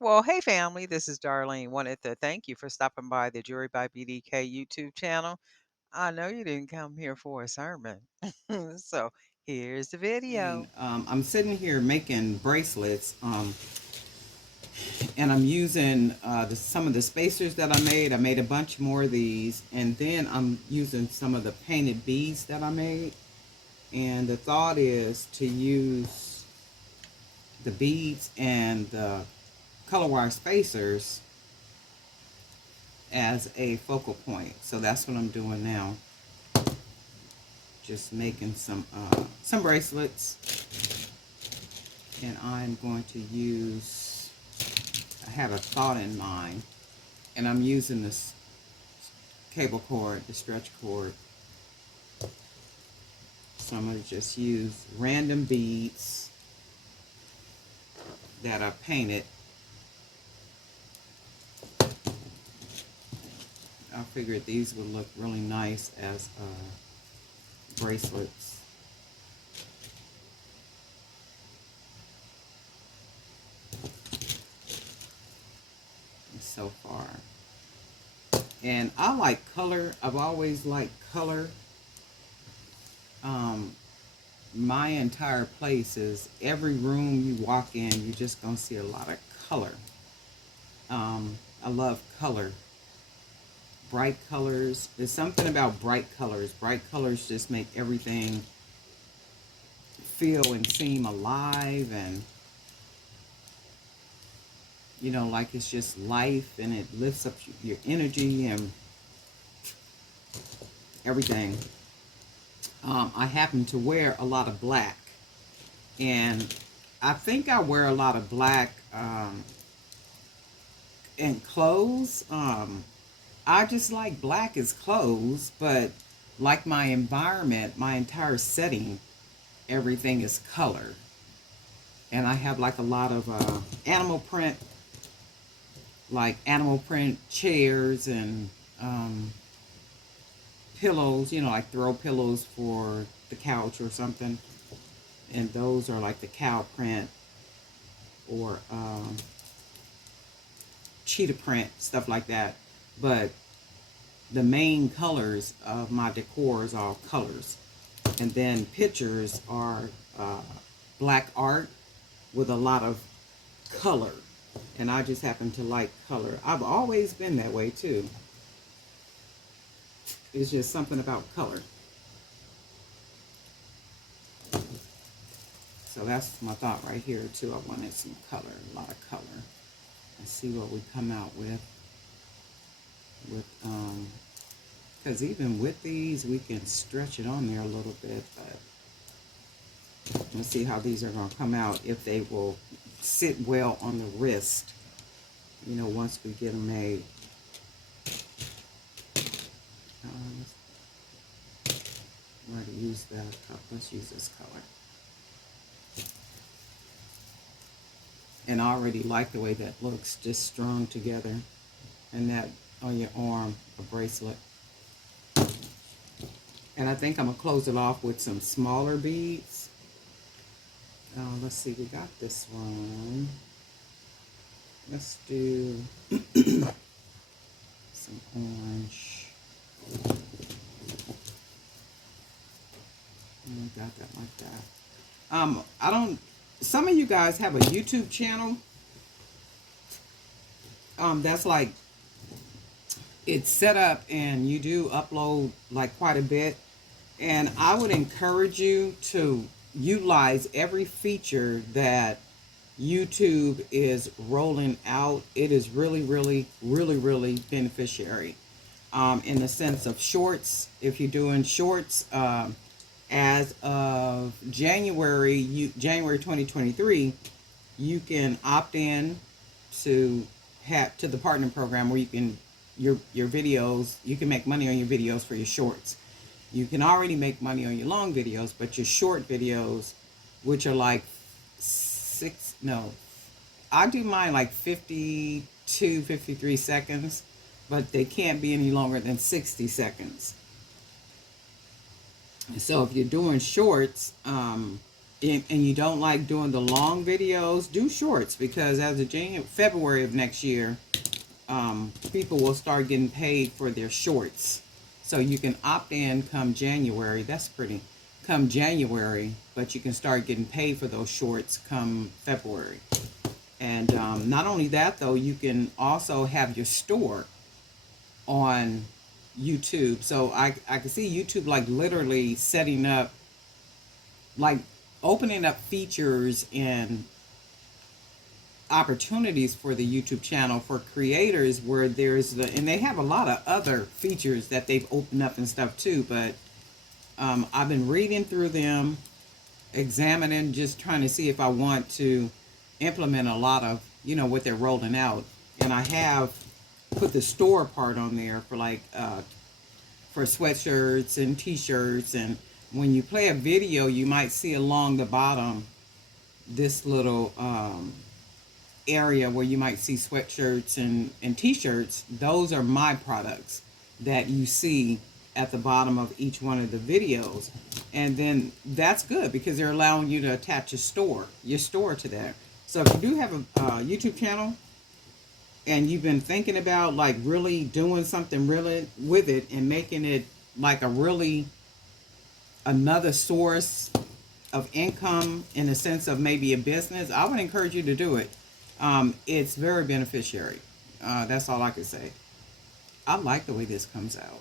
Well, hey family, this is Darlene. Wanted to thank you for stopping by the Jewelry by BDK YouTube channel. I know you didn't come here for a sermon. So here's the And video. I'm sitting here making bracelets, and I'm using some of the spacers that I made. I made a bunch more of these, and then I'm using some of the painted beads that I made. And the thought is to use the beads and the color wire spacers as a focal point. So that's what I'm doing now. Just making some bracelets, and I'm going to use. I have a thought in mind, and I'm using this cable cord, the stretch cord. So I'm going to just use random beads that I painted. I figured these would look really nice as bracelets. So far. And I like color. I've always liked color. Um, my entire place is every room you walk in, you're just going to see a lot of color. I love color. Bright colors. There's something about bright colors. Bright colors just make everything feel and seem alive, and like it's just life, and it lifts up your energy and everything. I happen to wear a lot of black, and I think I wear a lot of black in clothes. I just like black as clothes, but like my environment, my entire setting, everything is color. And I have like a lot of animal print chairs and pillows, like throw pillows for the couch or something. And those are like the cow print or cheetah print, stuff like that. But the main colors of my decor is all colors. And then pictures are uh, black art with a lot of color. And I just happen to like color. I've always been that way too. It's just something about color. So that's my thought right here too. I wanted some color, a lot of color. And see what we come out with. Because even with these, we can stretch it on there a little bit, but let's see how these are going to come out, if they will sit well on the wrist, once we get them made. I'm going to use that. Let's use this color. And I already like the way that looks, just strung together. And that on your arm, a bracelet. And I think I'm going to close it off with some smaller beads. Let's see, we got this one. Let's do some orange. And got that like that. I don't. Some of you guys have a YouTube channel. That's like it's set up, and you do upload like quite a bit. And I would encourage you to utilize every feature that YouTube is rolling out. It is really, really, really, really beneficiary. In the sense of shorts, if you're doing shorts, as of January 2023, you can opt in to the partner program where you can your videos, you can make money on your videos for your shorts. You can already make money on your long videos, but your short videos, which are like I do mine like 52, 53 seconds, but they can't be any longer than 60 seconds. So if you're doing shorts, and you don't like doing the long videos, do shorts, because as of February of next year, people will start getting paid for their shorts. So you can opt in come January. That's pretty. Come January, but you can start getting paid for those shorts come February. And not only that, though, you can also have your store on YouTube. So I can see YouTube like literally setting up, like opening up features and opportunities for the YouTube channel for creators where there's and they have a lot of other features that they've opened up and stuff too, but I've been reading through them, examining, just trying to see if I want to implement a lot of, what they're rolling out. And I have put the store part on there for like, for sweatshirts and t-shirts. And when you play a video, you might see along the bottom this little, area where you might see sweatshirts and t-shirts. Those are my products that you see at the bottom of each one of the videos. And then that's good because they're allowing you to attach your store to that. So if you do have a YouTube channel and you've been thinking about like really doing something really with it and making it like a really another source of income in the sense of maybe a business, I would encourage you to do it. It's very beneficiary. That's all I can say. I like the way this comes out.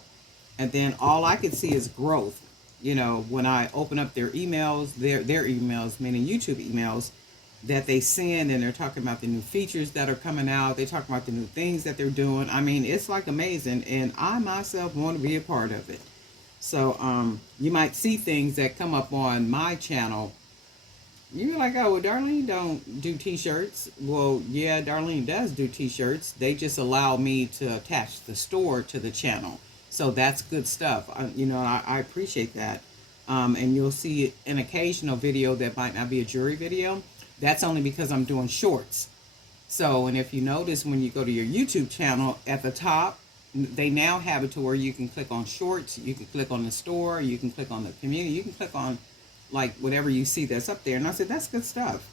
And then all I can see is growth. When I open up their emails, their emails, meaning YouTube emails, that they send, and they're talking about the new features that are coming out. They talk about the new things that they're doing. I mean, it's like amazing, and I myself want to be a part of it. So you might see things that come up on my channel. You're like, oh, well, Darlene don't do t-shirts. Well, yeah, Darlene does do t-shirts. They just allow me to attach the store to the channel. So that's good stuff. I appreciate that. And you'll see an occasional video that might not be a jewelry video. That's only because I'm doing shorts. So, and if you notice when you go to your YouTube channel at the top, they now have it to where you can click on shorts, you can click on the store, you can click on the community, you can click on like whatever you see that's up there. And I said, that's good stuff.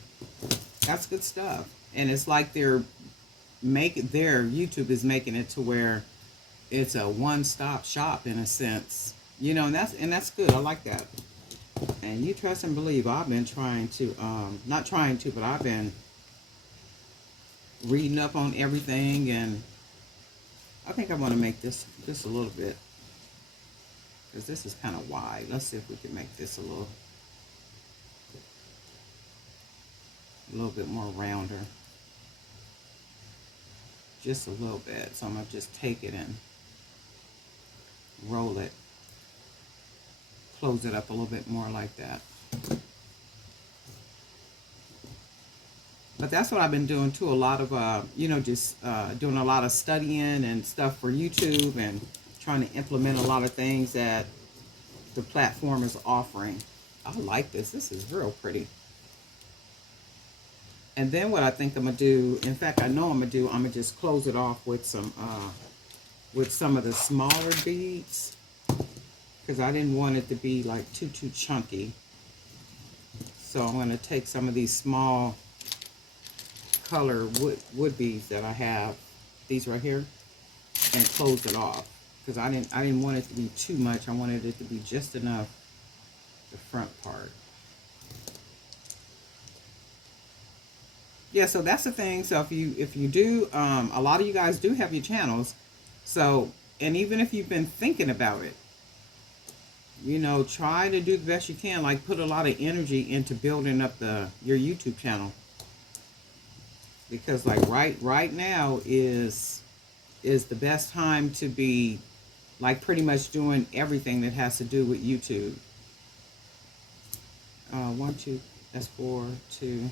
That's good stuff. And it's like their YouTube is making it to where it's a one-stop shop in a sense. And that's good. I like that. And you trust and believe, I've been trying to, not trying to, but I've been reading up on everything, and I think I want to make this just a little bit, because this is kind of wide. Let's see if we can make this a little bit more rounder. Just a little bit. So I'm going to just take it and roll it. Close it up a little bit more like that. But that's what I've been doing too. A lot of, just doing a lot of studying and stuff for YouTube, and trying to implement a lot of things that the platform is offering. I like this. This is real pretty. And then what I think I'm going to do, in fact, I know I'm going to do, I'm going to just close it off with some of the smaller beads, because I didn't want it to be like too chunky. So I'm going to take some of these small color wood beads that I have, these right here, and close it off, because I didn't want it to be too much. I wanted it to be just enough, the front part. Yeah, so that's the thing. So if you do, a lot of you guys do have your channels. So, and even if you've been thinking about it, try to do the best you can. Like, put a lot of energy into building up your YouTube channel, because like right now is the best time to be like pretty much doing everything that has to do with YouTube. 1, 2, that's 4, 2.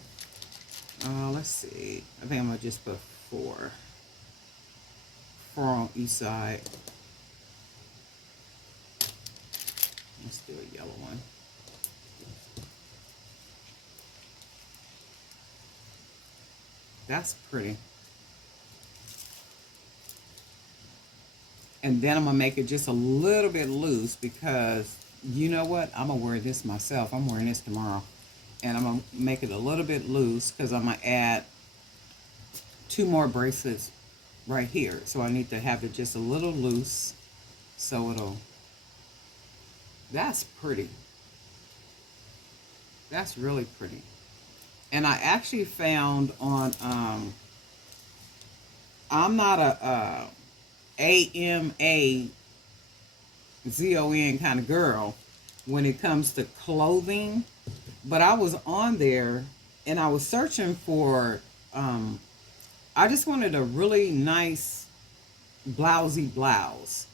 Let's see. I think I'm gonna just put 4 on each side. Let's do a yellow one. That's pretty. And then I'm gonna make it just a little bit loose, because you know what? I'm gonna wear this myself. I'm wearing this tomorrow. And I'm going to make it a little bit loose because I'm going to add two more bracelets right here. So I need to have it just a little loose so it'll, that's pretty. That's really pretty. And I actually found on, I'm not a AMA ZON kind of girl when it comes to clothing, but I was on there and I was searching for, um, I just wanted a really nice blousey blouse.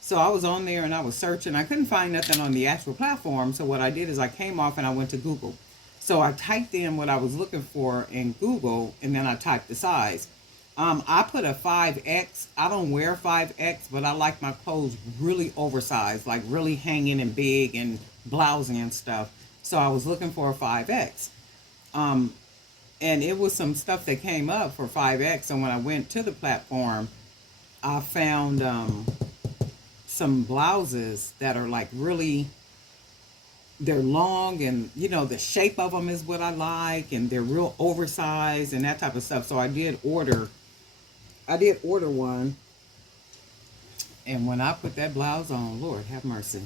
So I was on there and I was searching. I couldn't find nothing on the actual platform. So what I did is I came off and I went to Google. So I typed in what I was looking for in Google and then I typed the size. I put a 5X. I don't wear 5X, but I like my clothes really oversized, like really hanging and big and blousing and stuff. So I was looking for a 5X. Um, and it was some stuff that came up for 5X. And when I went to the platform, I found some blouses that are like really, they're long and the shape of them is what I like, and they're real oversized and that type of stuff. So I did order one, and when I put that blouse on, Lord have mercy,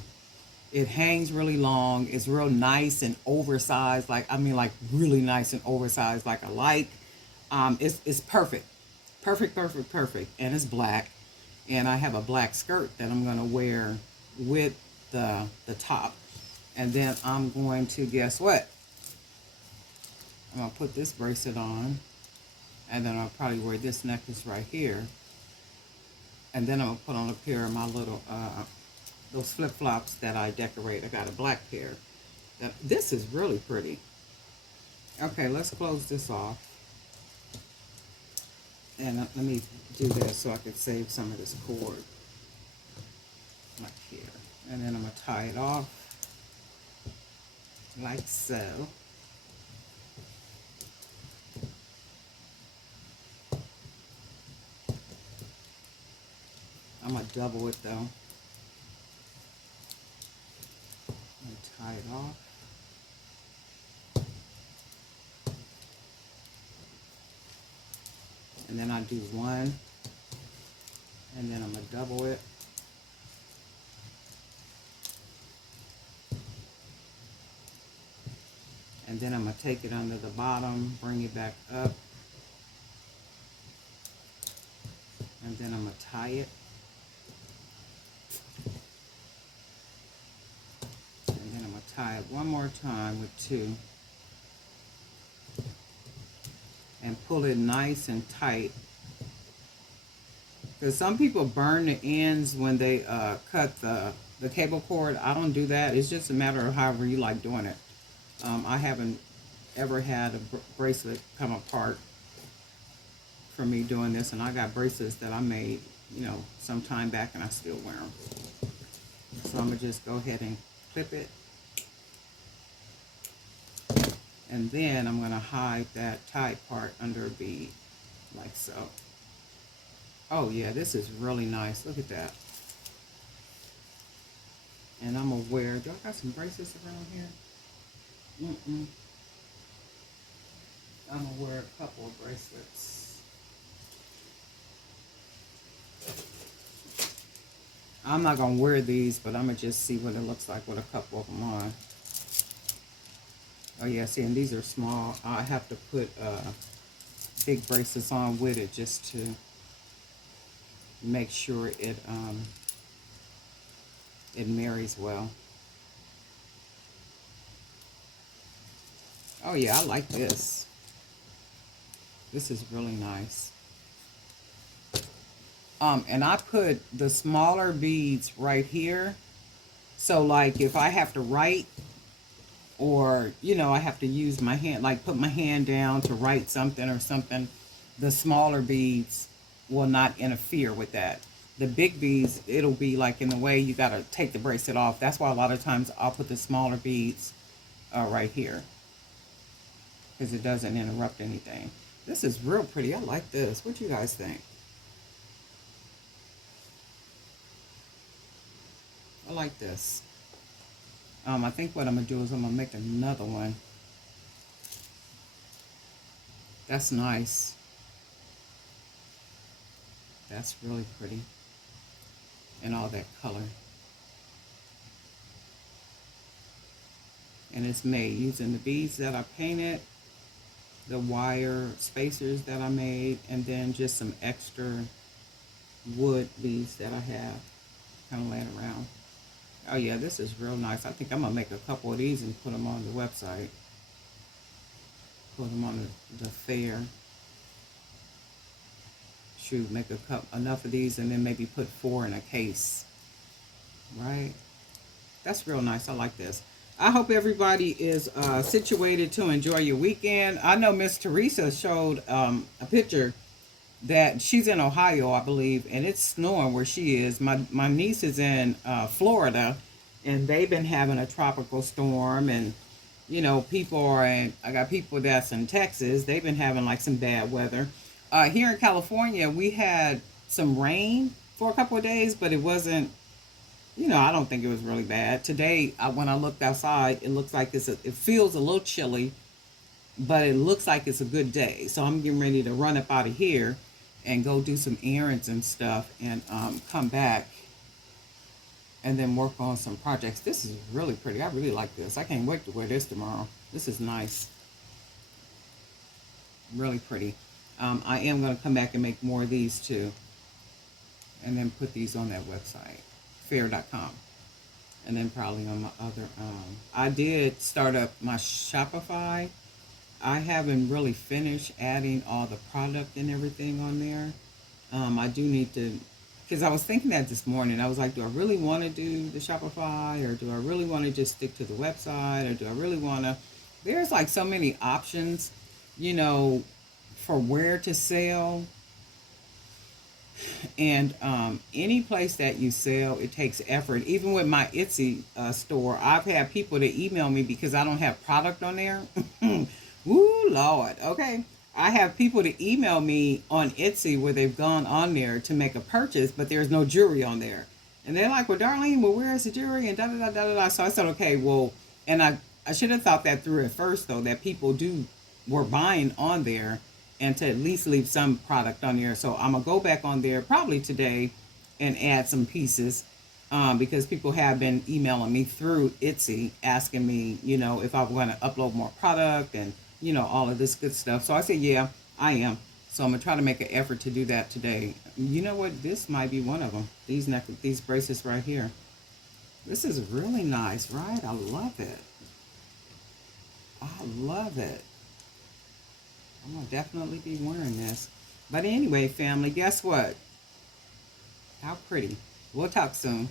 it hangs really long. It's real nice and oversized, like I mean like really nice and oversized, like I like. It's perfect, perfect, perfect, perfect, and it's black. And I have a black skirt that I'm gonna wear with the top. And then I'm going to, guess what? I'm gonna put this bracelet on, and then I'll probably wear this necklace right here. And then I'm gonna put on a pair of my little those flip flops that I decorate. I got a black pair. This is really pretty. Okay, let's close this off. And let me do this so I can save some of this cord, like here. And then I'm gonna tie it off like so. I'm gonna double it though. And tie it off. And then I do one, and then I'm gonna double it. And then I'm gonna take it under the bottom, bring it back up, and then I'm gonna tie it. And then I'm gonna tie it one more time with two, and pull it nice and tight. Because some people burn the ends when they cut the cable cord. I don't do that. It's just a matter of however you like doing it. I haven't ever had a bracelet come apart from me doing this, and I got bracelets that I made, some time back, and I still wear them. So I'm gonna just go ahead and clip it, and then I'm gonna hide that tie part under a bead, like so. Oh yeah, this is really nice. Look at that. And I'm gonna wear. Do I got some bracelets around here? I'm gonna wear a couple of bracelets. I'm not gonna wear these, but I'm gonna just see what it looks like with a couple of them on. Oh yeah, see, and these are small. I have to put big bracelets on with it just to make sure it marries well. Oh yeah, I like this. This is really nice. And I put the smaller beads right here. So like if I have to write, or I have to use my hand, like put my hand down to write something or something, the smaller beads will not interfere with that. The big beads, it'll be like in the way. You got to take the bracelet off. That's why a lot of times I'll put the smaller beads right here, because it doesn't interrupt anything. This is real pretty. I like this. What you guys think? I like this. I think what I'm gonna do is I'm gonna make another one. That's nice. That's really pretty. And all that color. And it's made using the beads that I painted, the wire spacers that I made, and then just some extra wood beads that I have kind of laying around. Oh yeah, this is real nice. I think I'm gonna make a couple of these and put them on the website. Put them on the fair. Shoot, make a cup enough of these and then maybe put 4 in a case. Right? That's real nice. I like this. I hope everybody is situated to enjoy your weekend. I know Miss Teresa showed a picture that she's in Ohio, I believe, and it's snowing where she is. My niece is in Florida, and they've been having a tropical storm, and people are in. I got people that's in Texas. They've been having like some bad weather. Here in California, we had some rain for a couple of days, but it wasn't. I don't think it was really bad. Today, when I looked outside, it looks like it feels a little chilly, but it looks like it's a good day. So I'm getting ready to run up out of here and go do some errands and stuff and come back and then work on some projects. This is really pretty. I really like this. I can't wait to wear this tomorrow. This is nice. Really pretty. I am going to come back and make more of these too and then put these on that website, fair.com. And then probably on my other. I did start up my Shopify. I haven't really finished adding all the product and everything on there. I do need to, because I was thinking that this morning. I was like, do I really want to do the Shopify, or do I really want to just stick to the website, or do I really want to? There's like so many options, you know, for where to sell. And any place that you sell, it takes effort. Even with my Etsy store, I've had people that email me because I don't have product on there. Woo, Lord. Okay. I have people to email me on Etsy where they've gone on there to make a purchase, but there's no jewelry on there. And they're like, well, Darlene, well, where is the jewelry? And da da da da da. So I said, okay, well, and I should have thought that through at first, though, that people were buying on there and to at least leave some product on there. So I'm going to go back on there probably today and add some pieces because people have been emailing me through Etsy asking me, if I want to upload more product and all of this good stuff. So I said, yeah, I am. So I'm gonna try to make an effort to do that today. You know what? This might be one of them. These bracelets right here. This is really nice, right? I love it. I love it. I'm gonna definitely be wearing this. But anyway, family, guess what? How pretty. We'll talk soon.